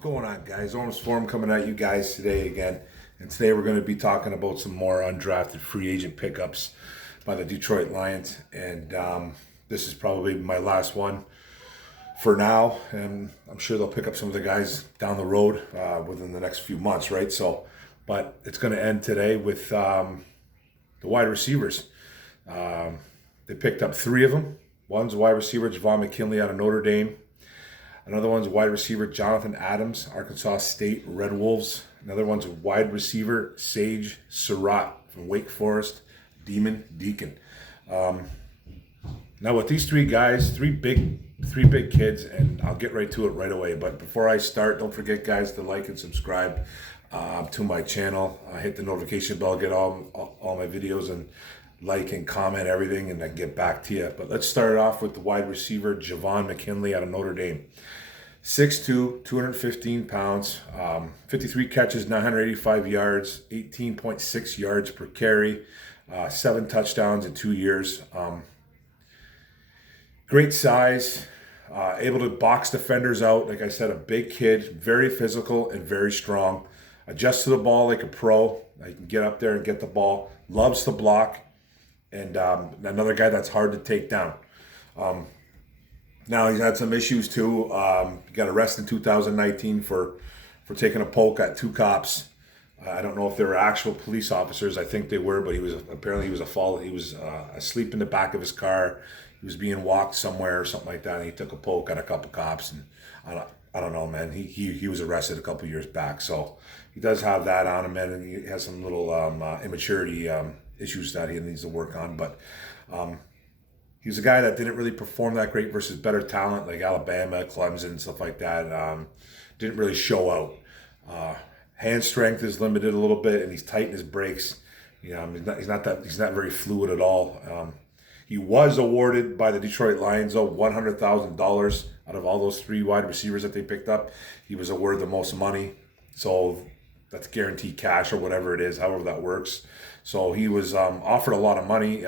What's going on, guys? Owner's Forum coming at you guys today again. And today we're going to be talking about some more undrafted free agent pickups by the Detroit Lions. And this is probably my last one for now. And I'm sure they'll pick up some of the guys down the road within the next few months, right? But it's going to end today with the wide receivers. They picked up three of them. One's wide receiver Javon McKinley out of Notre Dame. Another one's wide receiver Jonathan Adams, Arkansas State Red Wolves. Another one's wide receiver Sage Surratt from Wake Forest Demon Deacon. Now with these three guys, three big kids, and I'll get right to it right away. But before I start, don't forget, guys, to like and subscribe to my channel. Hit the notification bell, get all my videos, and like and comment everything, and I can get back to you. But let's start off with the wide receiver Javon McKinley out of Notre Dame. 6'2", 215 pounds, 53 catches, 985 yards, 18.6 yards per carry, 7 touchdowns in 2 years. Great size, able to box defenders out. Like I said, a big kid, very physical and very strong. Adjusts to the ball like a pro. He can get up there and get the ball. Loves to block. And another guy that's hard to take down. Now he's had some issues too. He got arrested in 2019 for taking a poke at two cops. I don't know if they were actual police officers. I think they were, but he was asleep in the back of his car. He was being walked somewhere or something like that, and he took a poke at a couple cops. And I don't know, man. He was arrested a couple years back, so he does have that on him, man, and he has some little immaturity issues that he needs to work on. But he was a guy that didn't really perform that great versus better talent like Alabama, Clemson, stuff like that. Didn't really show out. Hand strength is limited a little bit, and he's tight in his breaks. You know, he's not very fluid at all. He was awarded by the Detroit Lions though $100,000 out of all those three wide receivers that they picked up. He was awarded the most money, so that's guaranteed cash or whatever it is, however that works. So he was offered a lot of money.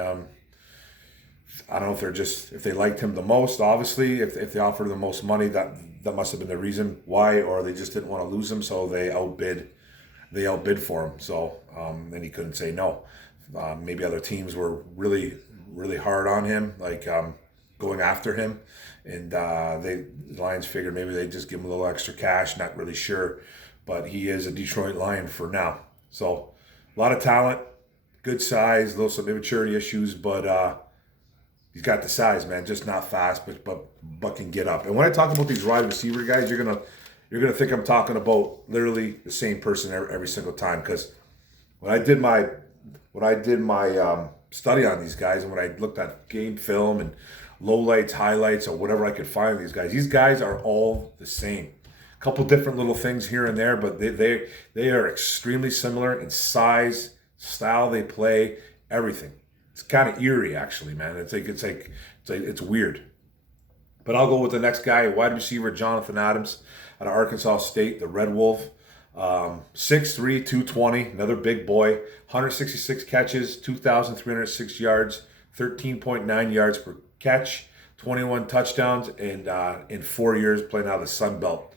I don't know if they liked him the most. Obviously, if they offered the most money, that must have been the reason why, or they just didn't want to lose him, so they outbid for him. So and he couldn't say no. Maybe other teams were really hard on him, like going after him, and the Lions figured maybe they'd just give him a little extra cash. Not really sure, but he is a Detroit Lion for now. So a lot of talent, good size, some immaturity issues, but he's got the size, man. Just not fast, but can get up. And when I talk about these wide receiver guys, you're gonna think I'm talking about literally the same person every single time. Because when I did my study on these guys, and when I looked at game film and lowlights, highlights, or whatever I could find on these guys are all the same. A couple different little things here and there, but they are extremely similar in size, style they play, everything. It's kind of eerie, actually, man. It's weird. But I'll go with the next guy, wide receiver Jonathan Adams out of Arkansas State, the Red Wolf. 6'3", 220, another big boy. 166 catches, 2,306 yards, 13.9 yards per catch, 21 touchdowns, and in 4 years playing out of the Sun Belt.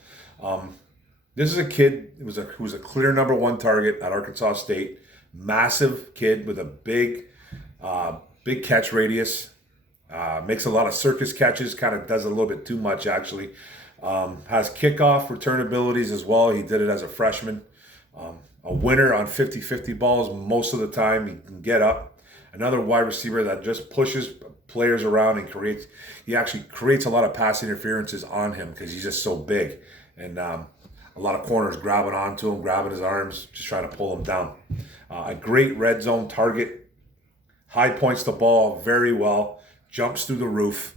This is a kid who was a clear number one target at Arkansas State. Massive kid with a big catch radius. Makes a lot of circus catches, kind of does a little bit too much, actually. Has kickoff return abilities as well. He did it as a freshman. A winner on 50-50 balls most of the time. He can get up. Another wide receiver that just pushes players around and he actually creates a lot of pass interferences on him because he's just so big. And a lot of corners grabbing onto him, grabbing his arms, just trying to pull him down. A great red zone target. High points the ball very well. Jumps through the roof.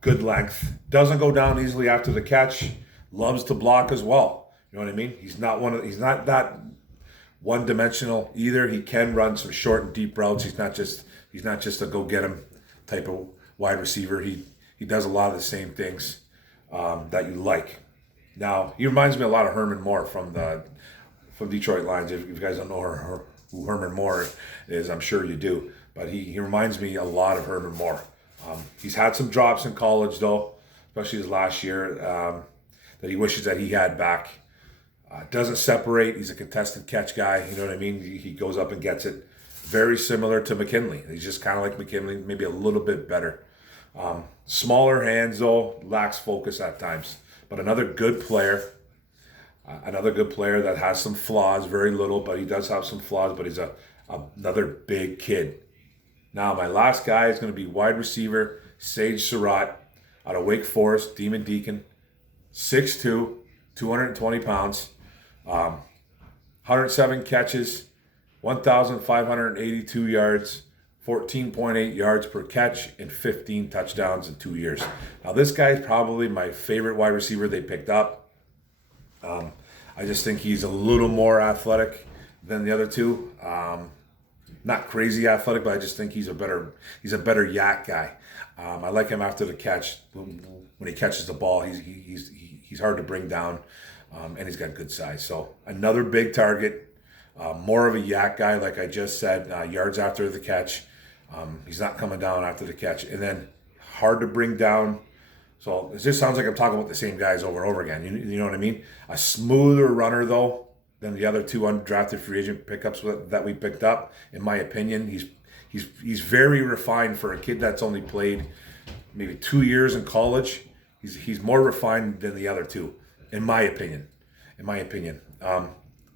Good length. Doesn't go down easily after the catch. Loves to block as well. You know what I mean? He's not that one-dimensional either. He can run some short and deep routes. He's not just a go-get-him type of wide receiver. He does a lot of the same things that you like. Now, he reminds me a lot of Herman Moore from Detroit Lions. If you guys don't know who Herman Moore is, I'm sure you do. But he reminds me a lot of Herman Moore. He's had some drops in college, though, especially his last year. that he wishes that he had back. Doesn't separate. He's a contested catch guy. You know what I mean? He goes up and gets it. Very similar to McKinley. He's just kind of like McKinley, maybe a little bit better. Smaller hands, though, lacks focus at times. But another good player. Another good player that has some flaws, very little, but he does have some flaws, but he's another big kid. Now, my last guy is going to be wide receiver Sage Surratt out of Wake Forest, Demon Deacon. 6'2", 220 pounds, 107 catches, 1,582 yards, 14.8 yards per catch, and 15 touchdowns in 2 years. Now, this guy is probably my favorite wide receiver they picked up. I just think he's a little more athletic than the other two. Not crazy athletic, but I just think he's a better yak guy. I like him after the catch. When he catches the ball, he's hard to bring down, and he's got good size. So another big target, more of a yak guy, like I just said, yards after the catch. He's not coming down after the catch, and then hard to bring down. So it just sounds like I'm talking about the same guys over and over again. You know what I mean? A smoother runner, though, than the other two undrafted free agent pickups that we picked up. In my opinion, he's very refined for a kid that's only played maybe 2 years in college. He's more refined than the other two, in my opinion.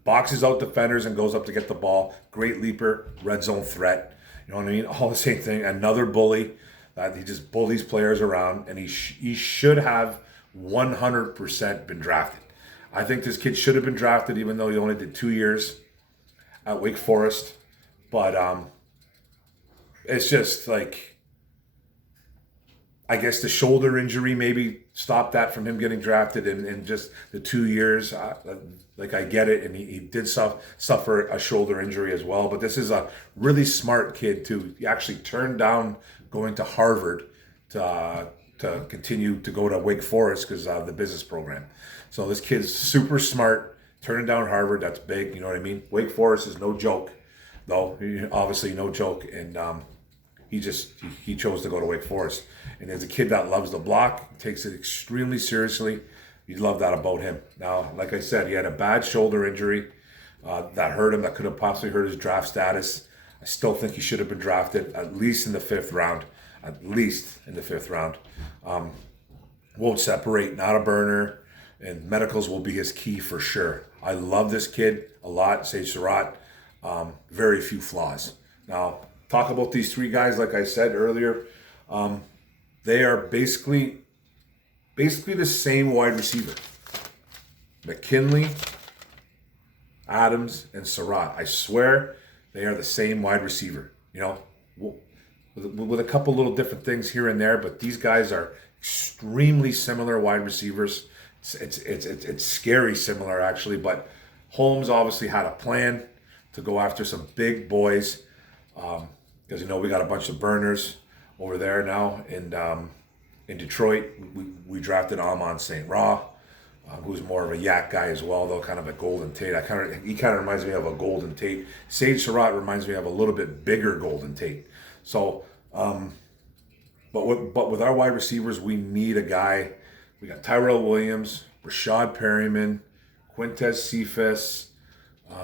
Boxes out defenders and goes up to get the ball. Great leaper, red zone threat. You know what I mean? All the same thing. Another bully. He just bullies players around, and he should have 100% been drafted. I think this kid should have been drafted, even though he only did 2 years at Wake Forest. But it's just like, I guess the shoulder injury maybe stopped that from him getting drafted, and just the 2 years. Like, I get it, and he did suffer a shoulder injury as well. But this is a really smart kid too. He actually turned down going to Harvard to continue to go to Wake Forest because of the business program. So this kid's super smart, turning down Harvard, that's big, you know what I mean? Wake Forest is no joke, though, obviously no joke, and he chose to go to Wake Forest. And there's a kid that loves the block, takes it extremely seriously. You love that about him. Now, like I said, he had a bad shoulder injury that hurt him, that could have possibly hurt his draft status. I still think he should have been drafted at least in the 5th round. Won't separate, not a burner, and medicals will be his key for sure. I love this kid a lot, Sage Surratt. Very few flaws. Now, talk about these three guys, like I said earlier. They are basically the same wide receiver. McKinley, Adams, and Surratt. I swear they are the same wide receiver. You know, with a couple little different things here and there, but these guys are extremely similar wide receivers. It's scary similar, actually, but Holmes obviously had a plan to go after some big boys, because we got a bunch of burners over there now. And in Detroit, we drafted Amon St. Ra, who's more of a yak guy as well, though, kind of a Golden Tate. He kind of reminds me of a Golden Tate. Sage Surratt reminds me of a little bit bigger Golden Tate. So, but with our wide receivers, we need a guy. We got Tyrell Williams, Rashad Perryman, Quintez Cephas.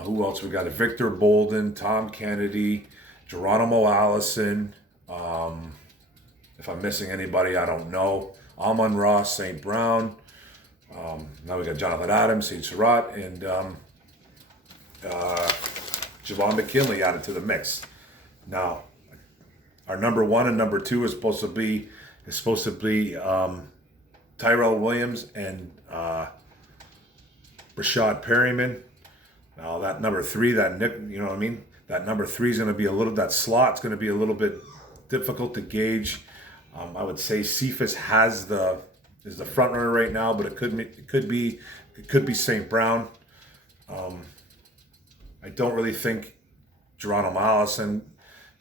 Who else? We got Victor Bolden, Tom Kennedy, Geronimo Allison. If I'm missing anybody, I don't know. Amon Ross, St. Brown. Now we got Jonathan Adams, Sage Surratt, and Javon McKinley added to the mix. Now, our number 1 and number 2 is supposed to be Tyrell Williams and Rashad Perryman. Now that number 3, that number 3 is going to be that slot's going to be a little bit difficult to gauge. I would say Cephas is the front runner right now, but it could be St. Brown. I don't really think Geronimo Allison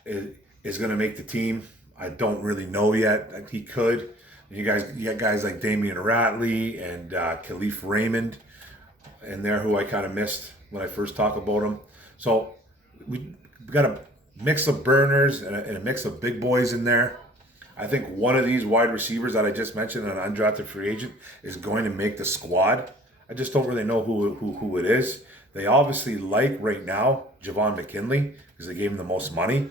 is going to make the team. I don't really know yet. He could. You got guys like Damian Ratley and Khalif Raymond in there, who I kind of missed when I first talked about them. So we got a mix of burners and a mix of big boys in there. I think one of these wide receivers that I just mentioned, an undrafted free agent, is going to make the squad. I just don't really know who it is. They obviously like right now Javon McKinley because they gave him the most money.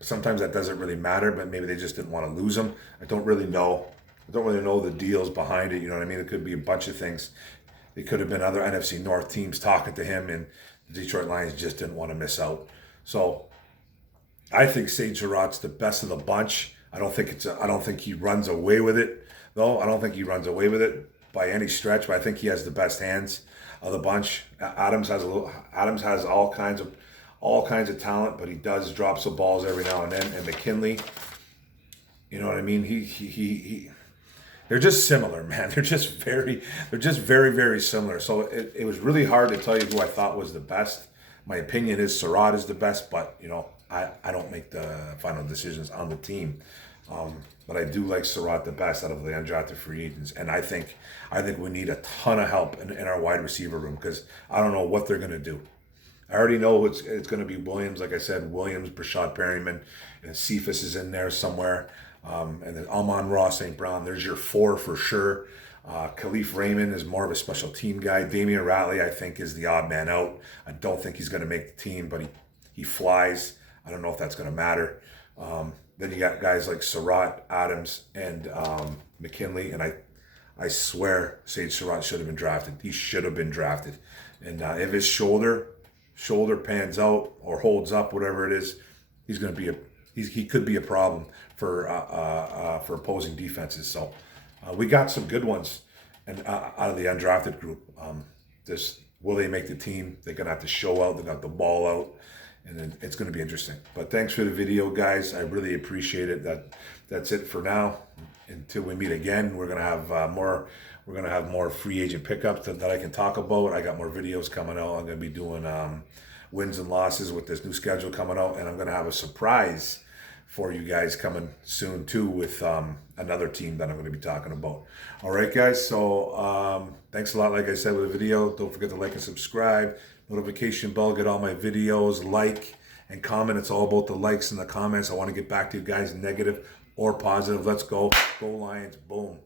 Sometimes that doesn't really matter, but maybe they just didn't want to lose him. I don't really know. I don't really know the deals behind it. You know what I mean? It could be a bunch of things. It could have been other NFC North teams talking to him, and the Detroit Lions just didn't want to miss out. So I think Sage Surratt's the best of the bunch. I don't think he runs away with it, though. I don't think he runs away with it by any stretch. But I think he has the best hands of the bunch. Adams has all kinds of talent, but he does drop some balls every now and then. And McKinley, you know what I mean? He they're just similar, man. They're just very, very similar. So it was really hard to tell you who I thought was the best. My opinion is Surratt is the best, but you know, I don't make the final decisions on the team. But I do like Surratt the best out of the undrafted free agents, and I think we need a ton of help in our wide receiver room because I don't know what they're gonna do. I already know it's going to be Williams, like I said, Williams, Brashad Perryman, and Cephas is in there somewhere. And then Amon-Ra St. Brown, there's your 4 for sure. Khalif Raymond is more of a special team guy. Damian Ratley, I think, is the odd man out. I don't think he's going to make the team, but he flies. I don't know if that's going to matter. Then you got guys like Surratt, Adams, and McKinley, and I swear Sage Surratt should have been drafted. He should have been drafted. And if his shoulder pans out or holds up, whatever it is, he could be a problem for opposing defenses. So we got some good ones and out of the undrafted group. Will they make the team? They're gonna have to show out. They got the ball out, and then it's gonna be interesting. But thanks for the video, guys. I really appreciate it. That's it for now. Until we meet again, we're gonna have more. We're going to have more free agent pickups that I can talk about. I got more videos coming out. I'm going to be doing wins and losses with this new schedule coming out. And I'm going to have a surprise for you guys coming soon, too, with another team that I'm going to be talking about. All right, guys. So thanks a lot, like I said, with the video. Don't forget to like and subscribe. Notification bell. Get all my videos. Like and comment. It's all about the likes and the comments. I want to get back to you guys, negative or positive. Let's go. Go Lions. Boom.